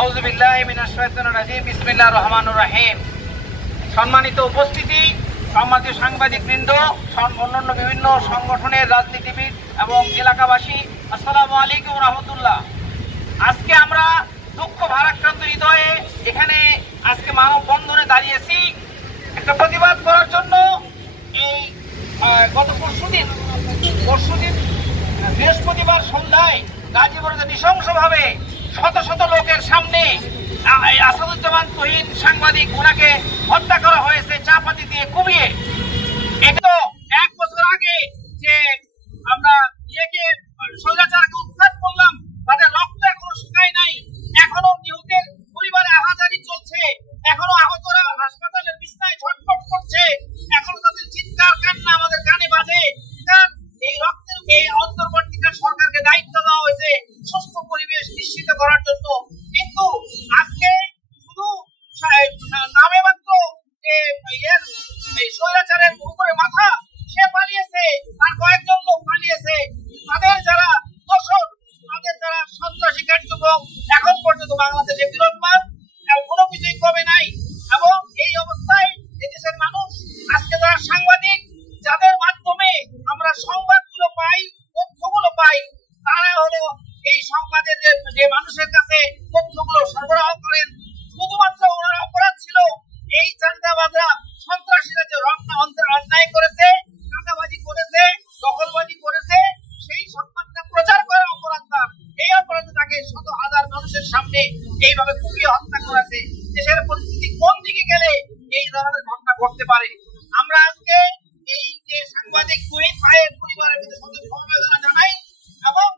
আউযু বিল্লাহি মিনাশ শাইতানির রাজিম। বিসমিল্লাহির রহমানির রহিম। সম্মানিত উপস্থিতি, সম্মানিত সাংবাদিকবৃন্দ, অন্যান্য বিভিন্ন সংগঠনের রাজনীতিবিদ এবং এলাকাবাসী, আসসালামু আলাইকুম ওয়া রাহমাতুল্লাহ। আজকে আমরা দুঃখ ভারাক্রান্ত হৃদয়ে এখানে আজকে মানববন্ধনে দাঁড়িয়েছি একটা প্রতিবাদ করার জন্য। এই গত পরশুদিন বৃহস্পতিবার সন্ধ্যায় গাজীপুরে নৃশংসভাবে শত শত লোকের সামনে আসাদুজ্জামান তুহিন সাংবাদিক, ওনাকে হত্যা করা হয়েছে চাপাতি দিয়ে কুপিয়ে। এটা তো 1 বছর আগে যে আমরা স্বৈরাচারকে উৎখাত করলাম, তাদের রক্ত এখনো শুকায় নাই, এখনো নিহতের পরিবারে আহাজারি চলছে, এখনো আহতরা হাসপাতালের বিছানায় ছটফট করছে, এখনো তাদের চিৎকার কান্না আমাদের কানে বাজে। এই রক্তের এই অন্তর্বর্তীকালীন সরকারকে দায়িত্ব দেওয়া হয়েছে সুস্থ পরিবেশ নিশ্চিত করার জন্য, কিন্তু আজকে শুধু নামে মাত্র স্বৈরাচারের উপরে মাথা সে পালিয়েছে, আর কয়েকজন লোক পালিয়েছে। তাদের যারা দোষর, তাদের যারা সন্ত্রাসী কার্যক্রম এখন পর্যন্ত বাংলাদেশে বিরাজমান, কোনো কিছুই কমে নাই। এবং এই অবস্থায় এদেশের মানুষ আজকে যারা সাংবাদিক, যাদের মাধ্যমে আমরা সংবাদগুলো পাই, তথ্যগুলো পাই, তারা হলো এই সংবাদের যে মানুষের কাছে তথ্যগুলো সরবরাহ করেন। শুধুমাত্র ওনার অপরাধ ছিল এই চাঁদাবাজরা, সন্ত্রাসীরা যে অন্যায় করেছে, চাঁদাবাজি করেছে, দখলবাজি করেছে, সেই সংবাদটা প্রচার করার অপরাধ না। এই অপরাধে তাকে শত হাজার মানুষের সামনে এইভাবে কুপিয়ে হত্যা করেছে। দেশের পরিস্থিতি কোন দিকে গেলে এই ধরনের ঘটনা ঘটতে পারে? আমরা আজকে এই যে সাংবাদিক তুহিন ভাইয়ের পরিবারের প্রতি সমবেদনা জানাই এবং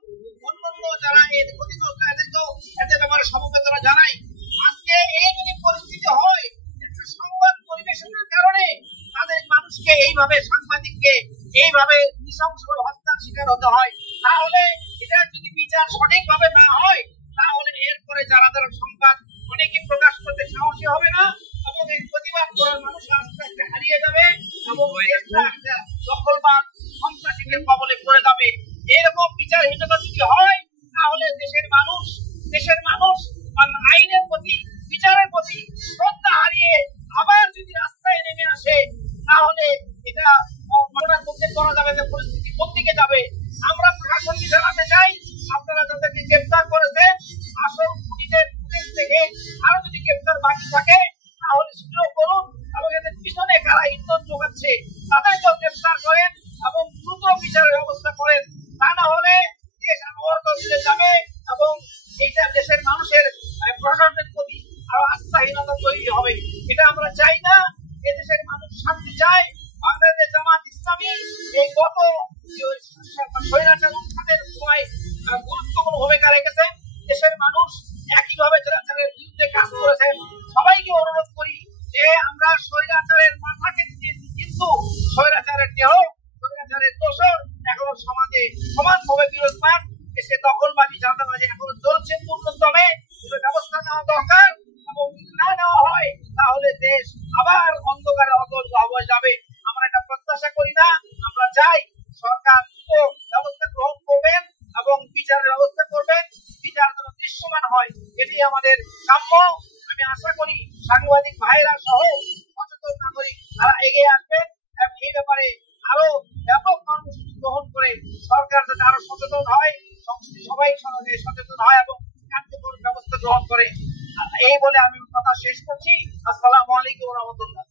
অন্যান্য যারা এর ক্ষতিগ্রস্ত এদেরকেও এদের ব্যাপারে সমবেদনা জানাই। আজকে এই যদি পরিস্থিতি হয়, একটা সংবাদ পরিবেশনের কারণে তাদের মানুষকে এইভাবে, সাংবাদিককে এইভাবে নৃশংসভাবে হত্যার শিকার হতে হয়, তাহলে এটা যদি বিচার সঠিকভাবে না হয়, তাহলে এরপরে যারা যারা সংবাদ অনেকে প্রকাশ করতে সাহসী হবে না এবং এই প্রতিবাদ করার মানুষ আস্তে আস্তে হারিয়ে যাবে এবং একটা দখলবাদ সন্ত্রাসীদের কবলে পড়ে যাবে। এরকম বিচারহীনতা যদি হয়, তাহলে দেশের মানুষ আইনের প্রতি, বিচারের প্রতি শ্রদ্ধা হারিয়ে আবার যদি রাস্তায় নেমে আসে, তাহলে এটা ঘটনার মধ্যে করা যাবে যে পরিস্থিতি কোন দিকে যাবে। আমরা প্রশাসনকে জানাতে চাই, আপনারা যাদেরকে গ্রেফতার করেছেন, আসল খুনিদের ফুটেজ থেকে আরো যদি গ্রেফতার বাকি থাকে, তাহলে সেটাও করুন এবং এদের পিছনে কারা ইন্ধন যোগাচ্ছে তাদেরকেও গ্রেফতার করেন এবং দ্রুত বিচারের ব্যবস্থা করেন। তা না হলে দেশ অর্থনীতিতে যাবে এবং এইটা দেশের মানুষের প্রশাসনের প্রতি আরো আস্থাহীনতা তৈরি হবে। এটা আমরা চাই না। এদেশের মানুষ শান্তি চায়। বাংলাদেশ জামাত ইসলামী এই গত স্বৈরাচার উৎখাতের সময় গুরুত্বপূর্ণ ভূমিকা রেখেছে। দেশের মানুষ একইভাবে স্বৈরাচারের বিরুদ্ধে কাজ করেছেন। সবাইকে অনুরোধ করি যে আমরা স্বৈরাচারের মাথা কেটে দিয়েছি, কিন্তু স্বৈরাচারের দেহ, স্বৈরাচারের দোষর এখনো সমাজে সমানভাবে বিরাজমান। দেশে দখলবাজি, চাঁদাবাজি এখনো চলছে পূর্ণতমে। ব্যবস্থা নেওয়া দরকার এবং যদি না নেওয়া হয়, তাহলে দেশ আবার অন্ধকারে অতল হয়ে যাবে। আমরা এটা প্রত্যাশা করি না। আমরা চাই সরকার দ্রুত ব্যবস্থা গ্রহণ করবেন এবং বিচারের ব্যবস্থা করবেন, বিচার যেন দৃশ্যমান হয়, এটি আমাদের কাম্য। আমি আশা করি সাংবাদিক ভাইরা সহ সচেতন নাগরিক তারা এগিয়ে আসবেন এবং এই ব্যাপারে আরো ব্যাপক কর্মসূচি গ্রহণ করে সরকার যাতে আরো সচেতন হয়, সবাই সচেতন হয় এবং কার্যকর ব্যবস্থা গ্রহণ করে। এই বলে আমি কথা শেষ করছি। আসসালামু আলাইকুম ওয়া রাহমাতুল্লাহ।